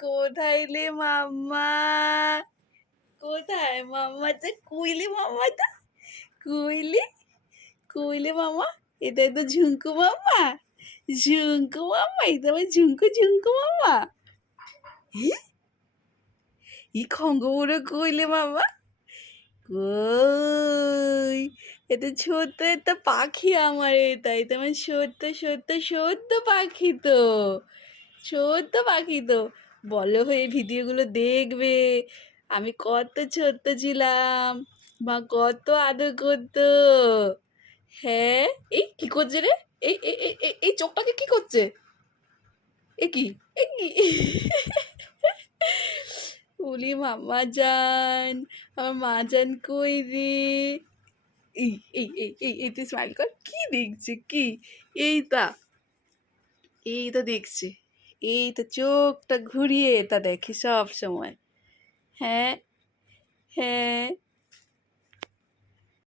কোথায় রে মাম্মা? কোথায় মাম্মাটা? কুইলি মাম্মাটা? কুইলি কুইলি মামা? এটাই তো ঝুঙ্কু মাম্মা। ঝুঙ্কু মাম্মা, এটা আমার ঝুঙ্কু ঝুঙ্কু মাম্মা। ই খঙ্গবুড়ো কুইলি মামা। কই, এটা ছোট্ট একটা পাখি আমার, এটা আমার ছোট্ট ছোট্ট ছোট্ট পাখি তো, ছোট্ট পাখি তো। বলো হয়ে ভিডিওগুলো দেখবে, আমি কত ছোট্ট ছিলাম, মা কত আদর করতো। হ্যাঁ, এই কি করছে রে? এই এই এই এই- এই চোখটাকে কি করছে? এ কি? এ কি? উলি মাম্মা জান, আমার মা জান কই রে? এই এই তুই স্মাইল কর। কি দেখছে? কি? এই তা এই তো দেখছে, এই তো চোখটা ঘুরিয়ে তা দেখে সব সময়। হ্যাঁ, হ্যাঁ।